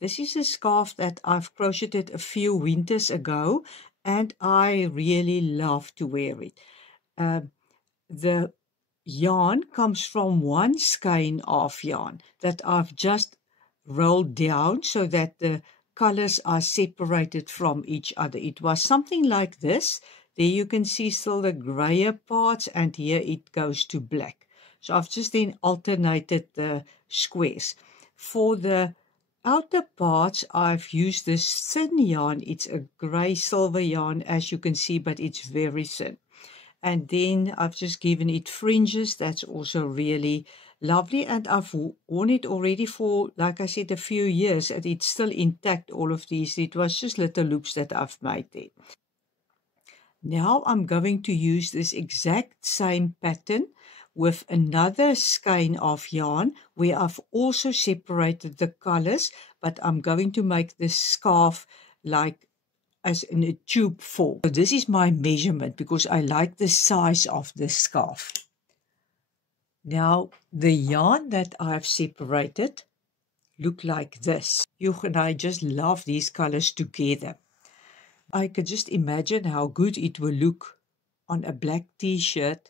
This is a scarf that I've crocheted a few winters ago, and I really love to wear it. The yarn comes from one skein of yarn that I've just rolled down so that the colors are separated from each other. It was something like this. There you can see still the grayer parts, and here it goes to black. So I've just then alternated the squares. For the outer parts, I've used this thin yarn. It's a grey silver yarn, as you can see, but it's very thin. And then I've just given it fringes. That's also really lovely. And I've worn it already for, like I said, a few years, and it's still intact, all of these. It was just little loops that I've made there. Now I'm going to use this exact same pattern with another skein of yarn where I've also separated the colors, but I'm going to make this scarf like as in a tube form. So this is my measurement because I like the size of the scarf. Now the yarn that I've separated look like this. Hugh and I just love these colors together. I can just imagine how good it will look on a black t-shirt,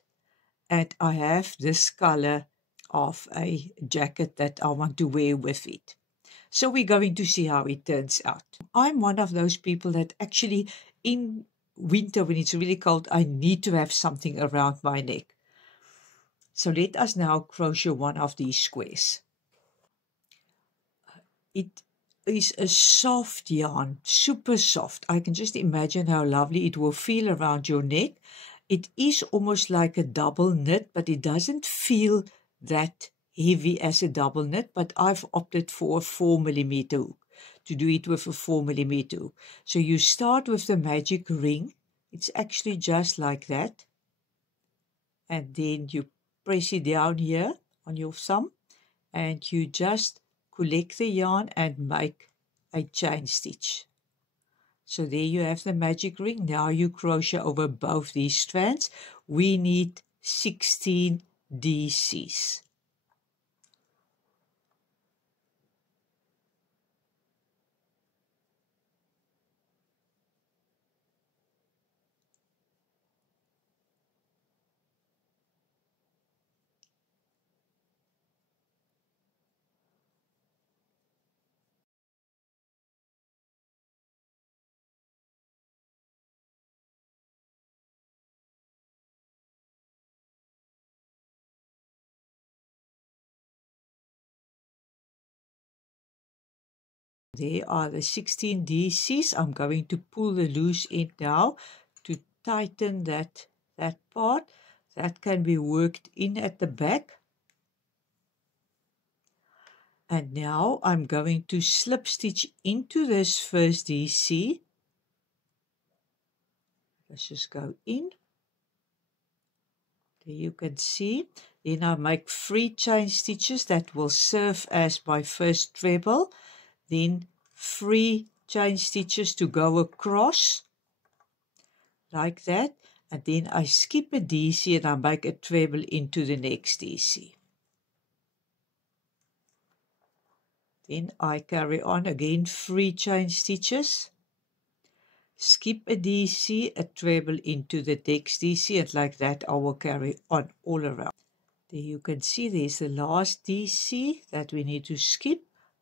and I have this color of a jacket that I want to wear with it. So we're going to see how it turns out. I'm one of those people that actually in winter, when it's really cold, I need to have something around my neck. So let us now crochet one of these squares. It is a soft yarn, super soft. I can just imagine how lovely it will feel around your neck. It is almost like a double knit, but it doesn't feel that heavy as a double knit, but I've opted for a 4mm hook, to do it with a 4mm hook. So you start with the magic ring. It's actually just like that. And then you press it down here on your thumb, and you just collect the yarn and make a chain stitch. So there you have the magic ring. Now you crochet over both these strands. We need 16 DCs. There are the 16 DCs. I'm going to pull the loose end now to tighten that part. That can be worked in at the back. And now I'm going to slip stitch into this first DC. Let's just go in. There you can see. Then I make 3 chain stitches that will serve as my first treble. Then 3 chain stitches to go across like that, and then I skip a DC and I make a treble into the next DC. Then I carry on again 3 chain stitches, skip a DC, a treble into the next DC, and like that I will carry on all around. There you can see there's the last DC that we need to skip,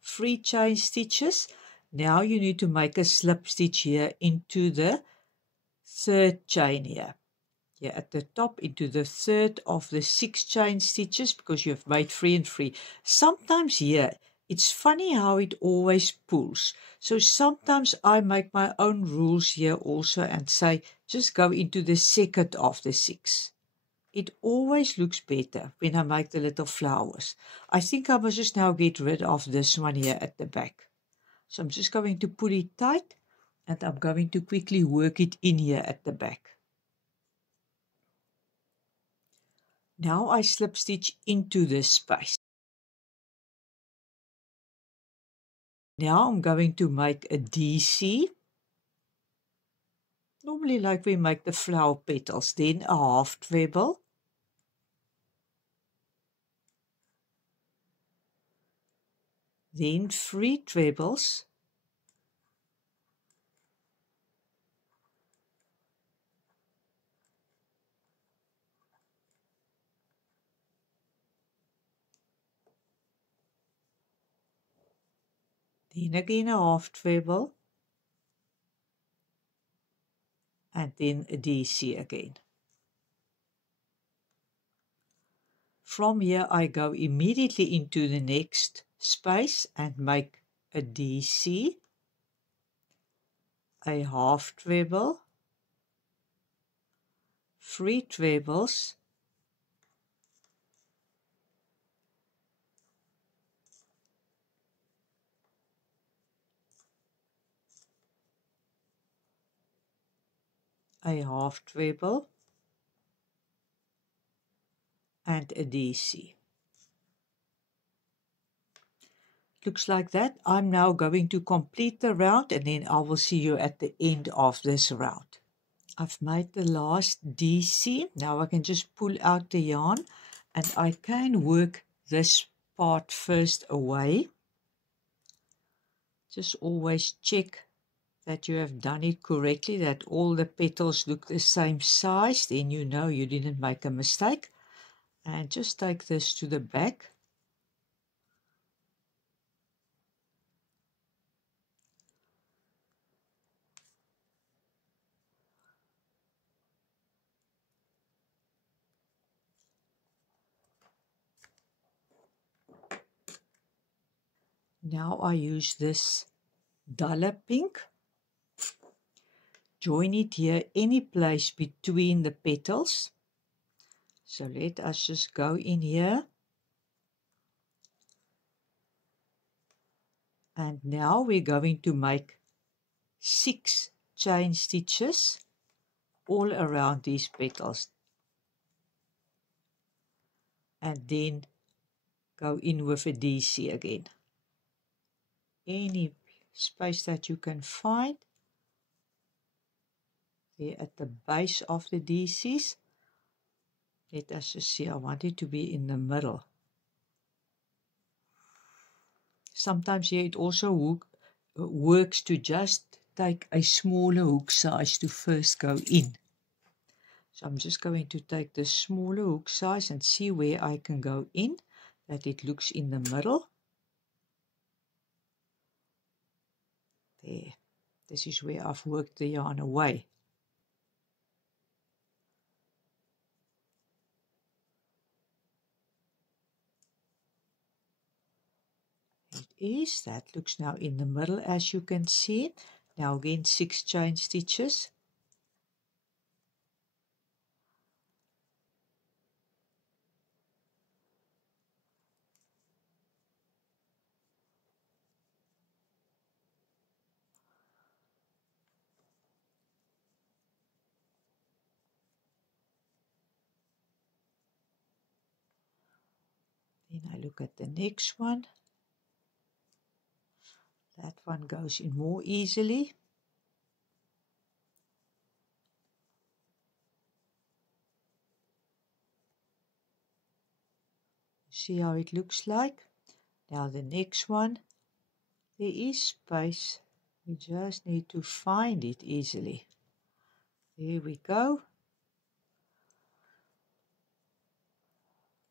3 chain stitches. Now you need to make a slip stitch here into the 3rd chain here at the top, into the 3rd of the 6 chain stitches, because you have made 3 and 3. Sometimes here it's funny how it always pulls, so sometimes I make my own rules here also and say just go into the 2nd of the 6. It always looks better when I make the little flowers. I think I must just now get rid of this one here at the back. So I'm just going to pull it tight, and I'm going to quickly work it in here at the back. Now I slip stitch into this space. Now I'm going to make a DC. Normally like we make the flower petals, then a half treble. then 3 trebles, then again a half treble, and then a DC again. From here I go immediately into the next space and make a DC, a half treble, 3 trebles, a half treble, and a DC. Looks like that. I'm now going to complete the round and then I will see you at the end of this round. I've made the last DC. Now I can just pull out the yarn and I can work this part first away. Just always check that you have done it correctly, that all the petals look the same size, then you know you didn't make a mistake. And just take this to the back. Now I use this duller pink. Join it here any place between the petals. So let us just go in here. And now we're going to make 6 chain stitches all around these petals. And then go in with a DC again. Any space that you can find. There at the base of the DCs. Let us just see, I want it to be in the middle. Sometimes here it also works to just take a smaller hook size to first go in. So I'm just going to take the smaller hook size and see where I can go in, that it looks in the middle. There. This is where I've worked the yarn away. It is. That looks now in the middle, as you can see. Now again 6 chain stitches. Then I look at the next one. That one goes in more easily. See how it looks like. Now the next one, there is space. We just need to find it easily. There we go.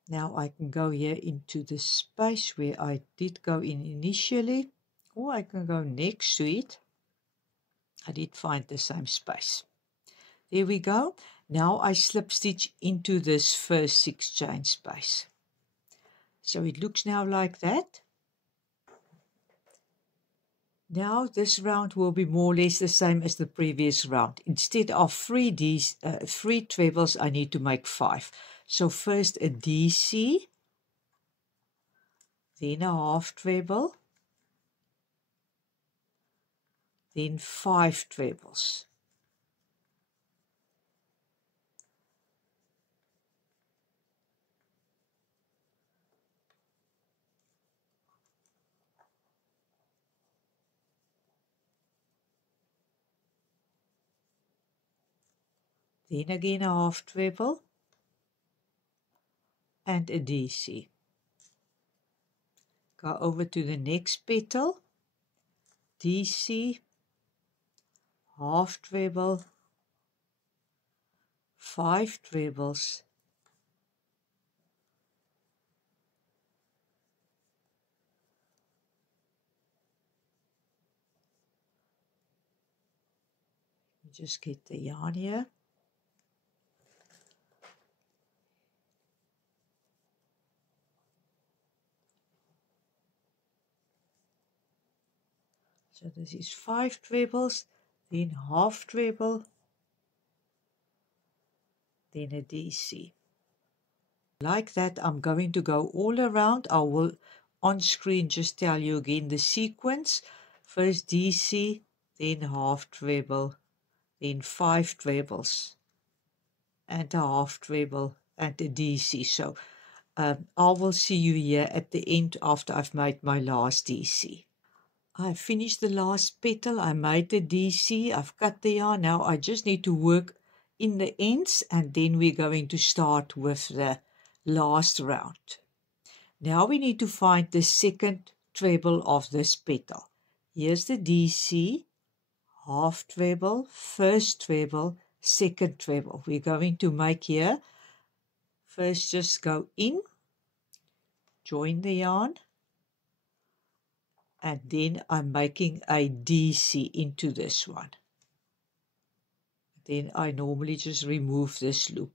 Now I can go here into the space where I did go in initially, or I can go next to it. I did find the same space. There we go. Now I slip stitch into this first 6 chain space. So it looks now like that. Now this round will be more or less the same as the previous round. Instead of 3 trebles, I need to make 5. So first a DC, then a half treble, then 5 trebles. Then again a half treble and a DC. Go over to the next petal, DC, half treble, 5 trebles, just get the yarn here. So this is 5 trebles, then half treble, then a DC. Like that, I'm going to go all around. I will on screen just tell you again the sequence. First DC, then half treble, then 5 trebles, and a half treble, and a DC. So I will see you here at the end after I've made my last DC. I finished the last petal, I made the DC, I've cut the yarn. Now I just need to work in the ends, and then we're going to start with the last round. Now we need to find the second treble of this petal. Here's the DC, half treble, first treble, second treble. We're going to make here, first just go in, join the yarn, and then I'm making a DC into this one. Then I normally just remove this loop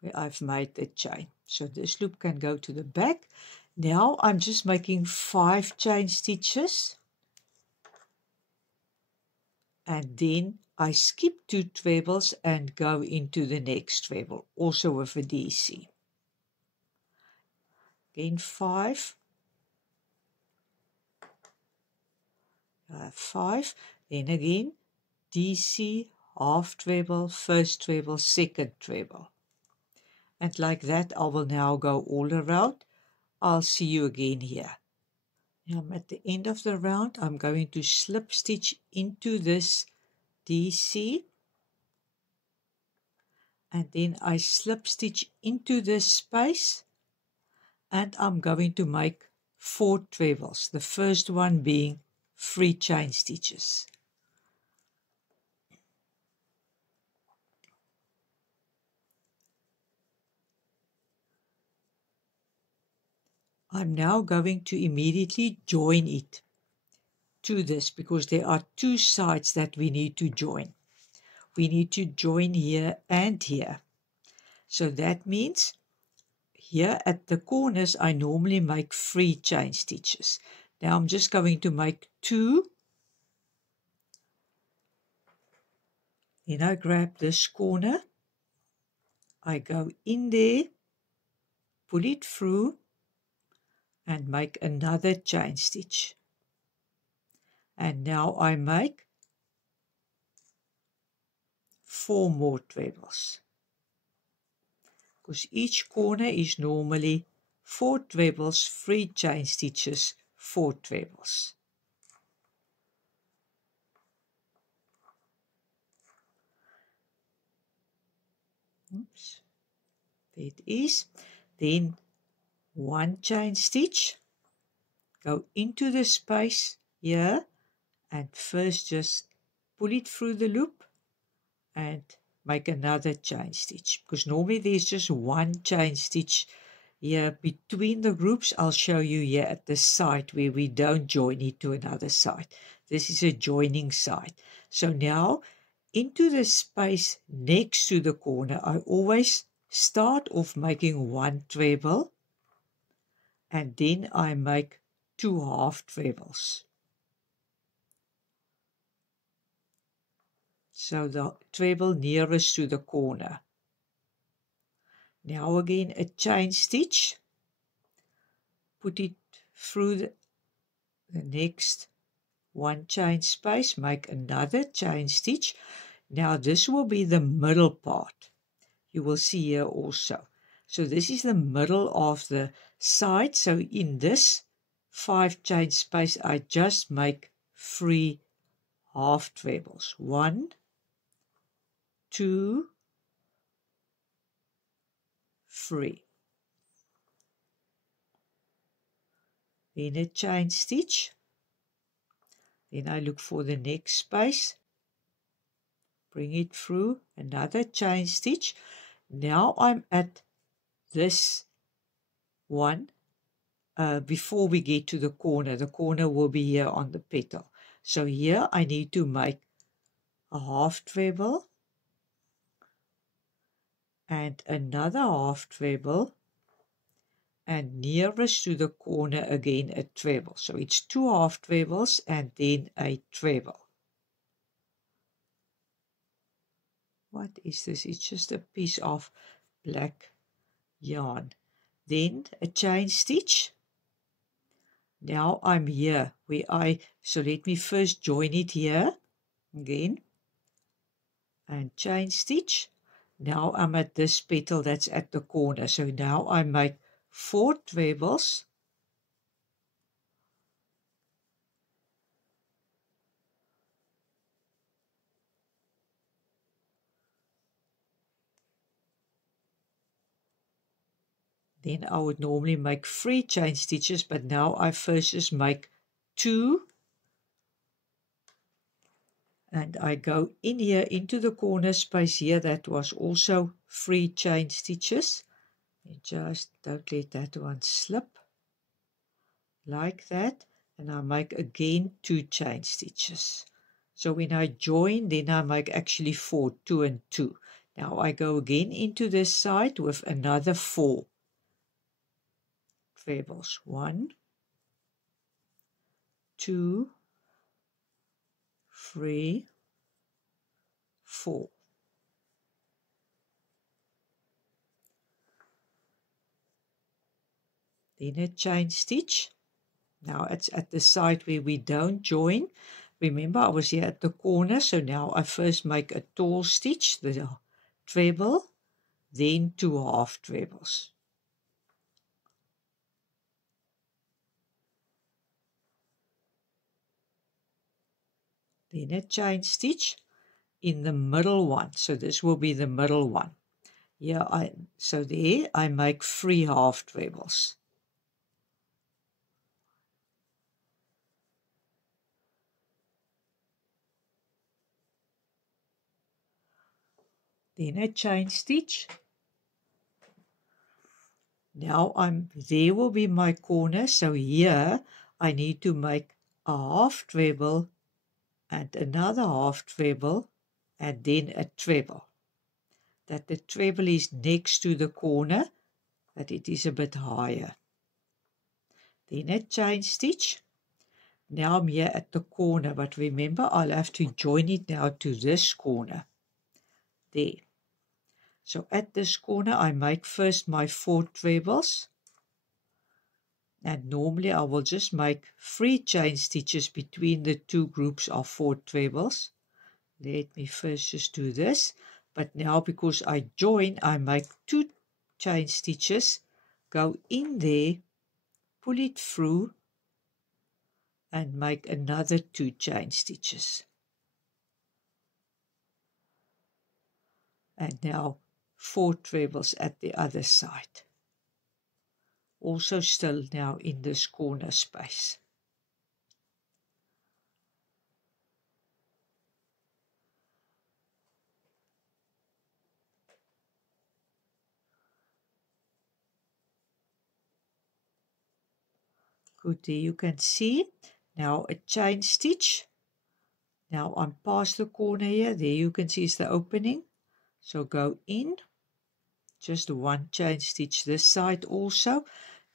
where I've made the chain. So this loop can go to the back. Now I'm just making 5 chain stitches. And then I skip 2 trebles and go into the next treble, also with a DC. Again 5. 5. Then again DC, half treble, first treble, second treble. And like that, I will now go all around. I'll see you again here. Now I'm at the end of the round. I'm going to slip stitch into this DC. And then I slip stitch into this space. And I'm going to make 4 trebles. The first one being 3 chain stitches. I'm now going to immediately join it to this because there are 2 sides that we need to join. We need to join here and here. So that means here at the corners I normally make 3 chain stitches. Now I'm just going to make 2. Then I grab this corner. I go in there, pull it through, and make another chain stitch. And now I make 4 more trebles. Because each corner is normally 4 trebles, 3 chain stitches, 4 trebles. Oops. There it is. Then 1 chain stitch, go into the space here, and first just pull it through the loop and make another chain stitch, because normally there's just 1 chain stitch here between the groups. I'll show you here at the side where we don't join it to another side. This is a joining side. So now into the space next to the corner, I always start off making 1 treble, and then I make 2 half trebles. So the treble nearest to the corner. Now again a chain stitch, put it through the next 1 chain space, make another chain stitch. Now this will be the middle part. You will see here also. So this is the middle of the side. So in this 5 chain space, I just make 3 half trebles. 1, 2, 3. then a chain stitch, then I look for the next space, bring it through, another chain stitch. Now I'm at this one. Before we get to the corner will be here on the petal. So here I need to make a half treble and another half treble, and nearest to the corner again a treble. So it's 2 half trebles and then a treble. What is this? It's just a piece of black yarn. Then a chain stitch. Now I'm here so let me first join it here again and chain stitch. Now I'm at this petal that's at the corner. So now I make 4 trebles, then I would normally make 3 chain stitches, but now I first just make 2, and I go in here into the corner space here. That was also 3 chain stitches. You just don't let that one slip like that, and I make again 2 chain stitches. So when I join, then I make actually 4, 2 and 2. Now I go again into this side with another 4 trebles. 1, 2, 3, 4. Then a chain stitch. Now it's at the side where we don't join. Remember, I was here at the corner, so now I first make a tall stitch, the treble, then 2 half trebles. Then a chain stitch in the middle one. So this will be the middle one. So there I make 3 half trebles. Then a chain stitch. Now there will be my corner. So here I need to make a half treble and another half treble and then a treble. That the treble is next to the corner, but it is a bit higher. Then a chain stitch. Now I'm here at the corner, but remember I'll have to join it now to this corner. There. So at this corner I make first my 4 trebles, and normally I will just make 3 chain stitches between the 2 groups of 4 trebles. Let me first just do this, but now because I join, I make 2 chain stitches, go in there, pull it through, and make another 2 chain stitches. And now 4 trebles at the other side. Also still now in this corner space. Good, there you can see. Now a chain stitch. Now I'm past the corner here. There you can see is the opening. So go in. Just 1 chain stitch this side also.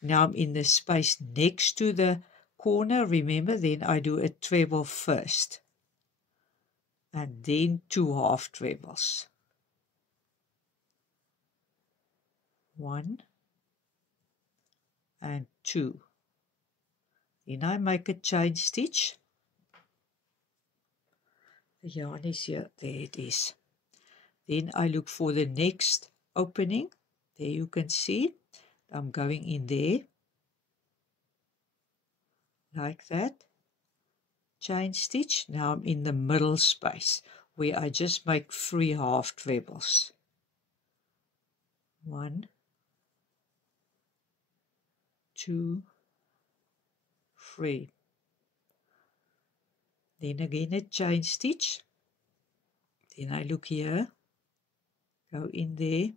Now I'm in the space next to the corner. Remember, then I do a treble first. And then 2 half trebles. 1 and 2. Then I make a chain stitch. The yarn is here. There it is. Then I look for the next opening. There you can see. I'm going in there. Like that. Chain stitch. Now I'm in the middle space where I just make 3 half trebles. 1, 2, 3. Then again a chain stitch. Then I look here, go in there,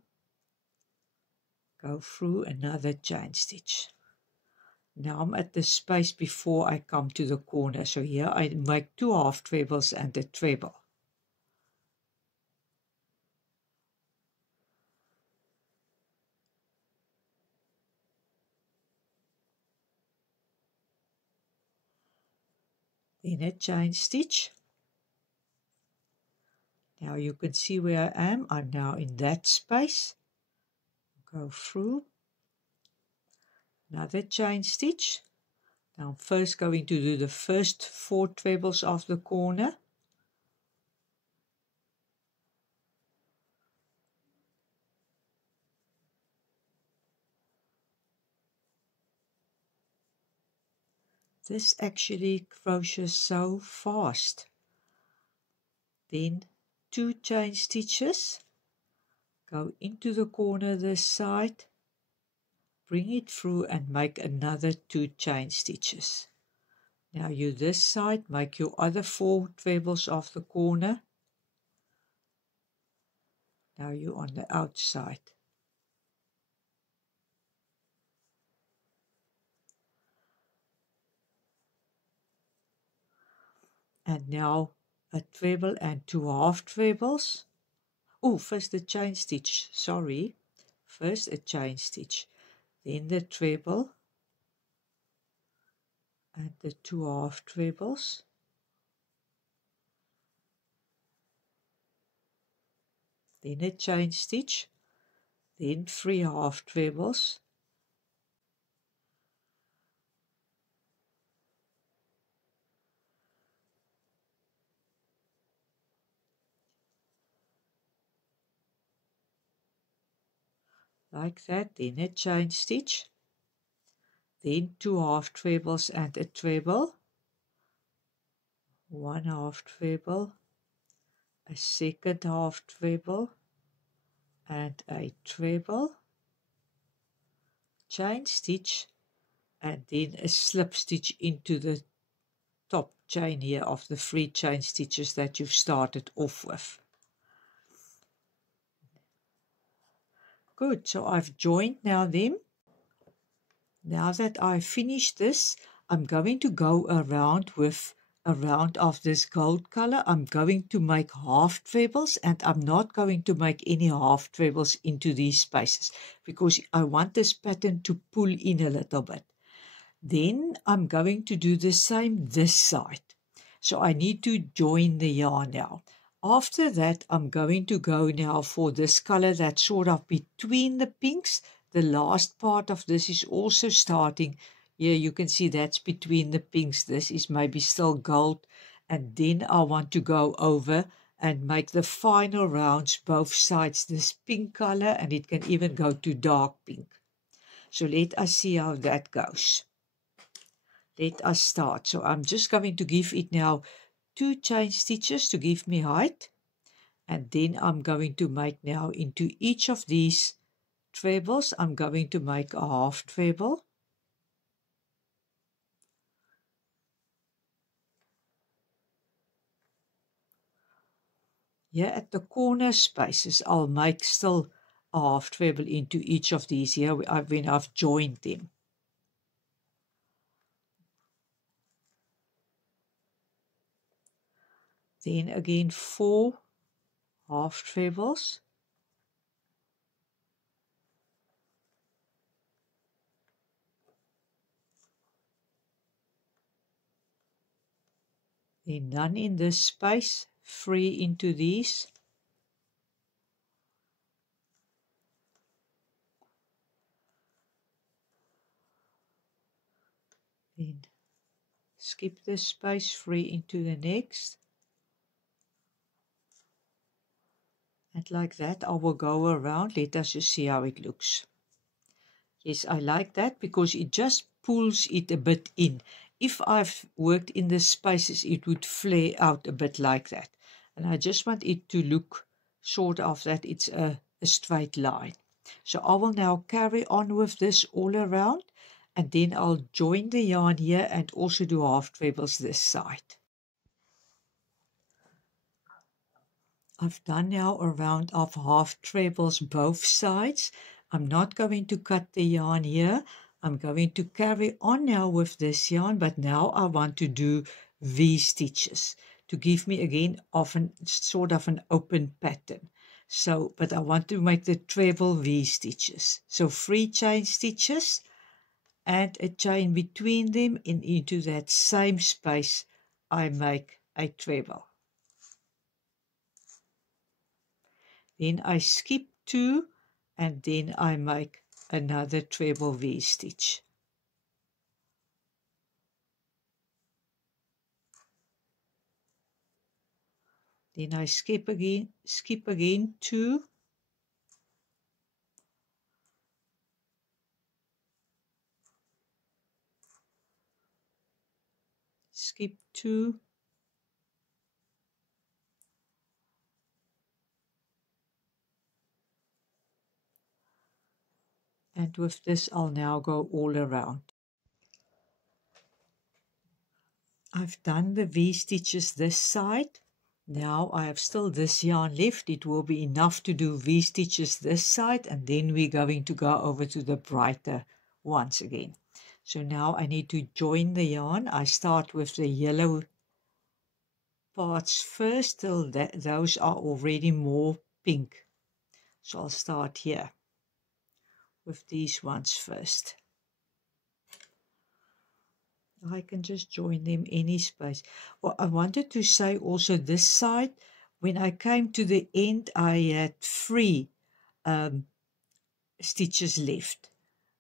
go through another chain stitch. Now I'm at the space before I come to the corner. So here I make 2 half trebles and a treble. Then a chain stitch. Now you can see where I am. I'm now in that space. Go through. Another chain stitch. Now I'm first going to do the first 4 trebles of the corner. This actually crochets so fast. Then 2 chain stitches. Go into the corner this side. Bring it through and make another 2 chain stitches. Now you this side, make your other 4 trebles of the corner. Now you on the outside. And now a treble and 2 half trebles. Oh, first the chain stitch, sorry. First a chain stitch, then the treble and the 2 half trebles. Then a chain stitch, then 3 half trebles. Like that, then a chain stitch, then 2 half trebles and a treble, 1 half treble, a second half treble and a treble, chain stitch, and then a slip stitch into the top chain here of the 3 chain stitches that you've started off with. Good, so I've joined now them. Now that I've finished this, I'm going to go around with a round of this gold color. I'm going to make half trebles, and I'm not going to make any half trebles into these spaces because I want this pattern to pull in a little bit. Then I'm going to do the same this side. So I need to join the yarn now. After that, I'm going to go now for this color that's sort of between the pinks. The last part of this is also starting. Here you can see that's between the pinks. This is maybe still gold. And then I want to go over and make the final rounds both sides this pink color, and it can even go to dark pink. So let us see how that goes. Let us start. So I'm just going to give it now 2 chain stitches to give me height, and then I'm going to make now into each of these trebles, I'm going to make a half treble. Here at the corner spaces, I'll make still a half treble into each of these here when I've joined them. Then again 4 half trebles. Then none in this space, 3 into these. Then skip this space, 3 into the next. And like that, I will go around. Let us just see how it looks. Yes, I like that because it just pulls it a bit in. If I've worked in the spaces, it would flare out a bit like that. And I just want it to look sort of that it's a straight line. So I will now carry on with this all around. and then I'll join the yarn here and also do half trebles this side. I've done now a round of half trebles both sides. I'm not going to cut the yarn here. I'm going to carry on now with this yarn, but now I want to do V-stitches to give me again sort of an open pattern. So, but I want to make the treble V-stitches. So 3 chain stitches and a chain between them, and into that same space I make a treble. Then I skip 2 and then I make another treble V-stitch. Then I skip again 2, skip 2, and with this I'll now go all around. I've done the V-stitches this side. Now I have still this yarn left. It will be enough to do V-stitches this side, and then we're going to go over to the brighter ones again. So now I need to join the yarn. I start with the yellow parts first till those are already more pink. So I'll start here with these ones first. I can just join them any space. Well, I wanted to say also this side, when I came to the end, I had 3 stitches left.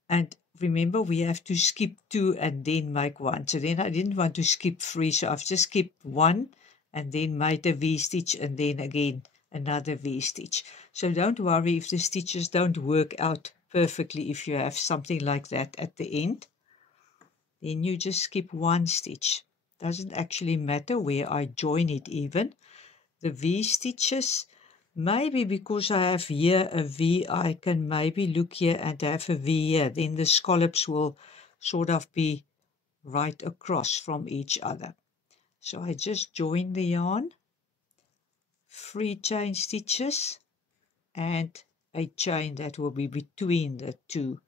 And remember, we have to skip 2 and then make 1. So then I didn't want to skip 3, so I've just skipped 1 and then made a V-stitch and then again another V-stitch. So don't worry if the stitches don't work out perfectly if you have something like that at the end. Then you just skip 1 stitch. Doesn't actually matter where I join it even. The V-stitches, maybe because I have here a V, I can maybe look here and have a V here. Then the scallops will sort of be right across from each other. So I just join the yarn, 3 chain stitches, and a chain that will be between the 2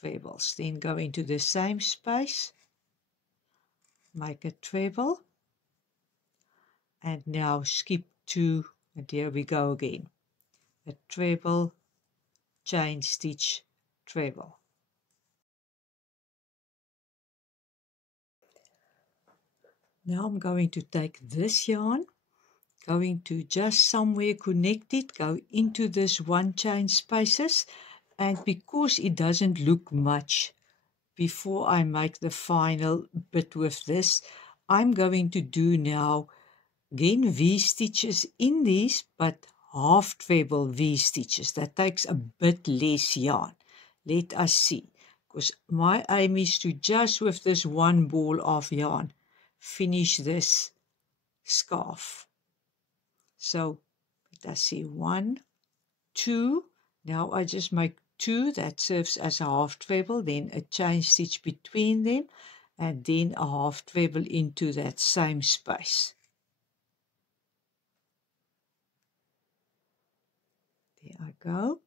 trebles. Then go into the same space, make a treble, and now skip 2, and here we go again. A treble, chain stitch, treble. Now I'm going to take this yarn, going to just somewhere connect it, go into this 1 chain spaces, and because it doesn't look much before I make the final bit with this, I'm going to do now again V-stitches in these, but half treble V-stitches. That takes a bit less yarn. Let us see, because my aim is to just with this 1 ball of yarn finish this scarf. So let us see, 1, 2, now I just make 2, that serves as a half treble, then a chain stitch between them, and then a half treble into that same space. There I go.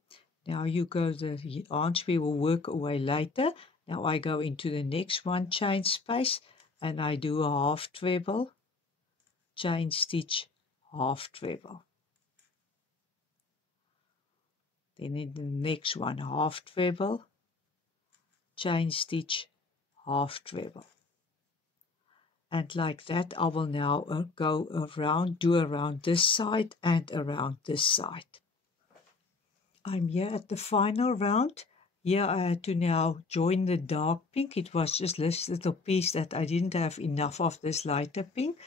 Now you go the yarns, we will work away later. Now I go into the next 1 chain space and I do a half treble, chain stitch, half treble. Then in the next one, half treble, chain stitch, half treble. And like that, I will now go around, do around this side and around this side. I'm here at the final round. Here I had to now join the dark pink. It was just this little piece that I didn't have enough of this lighter pink.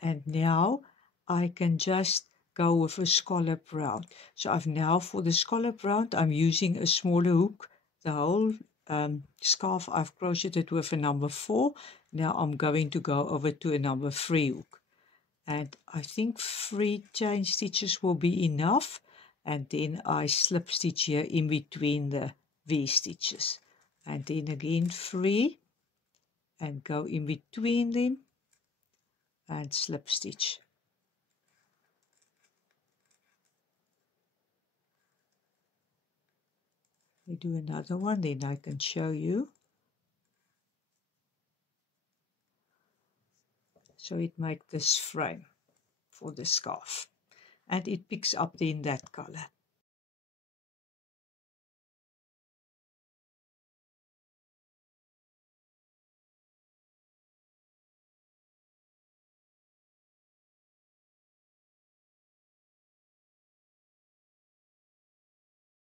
And now I can just go with a scallop round. So I've now, for the scallop round, I'm using a smaller hook. The whole scarf I've crocheted with a number 4. Now I'm going to go over to a number 3 hook. And I think 3 chain stitches will be enough. And then I slip stitch here in between the V stitches. and then again 3 and go in between them and slip stitch. We do another one, then I can show you. So it makes this frame for the scarf, and it picks up then that color.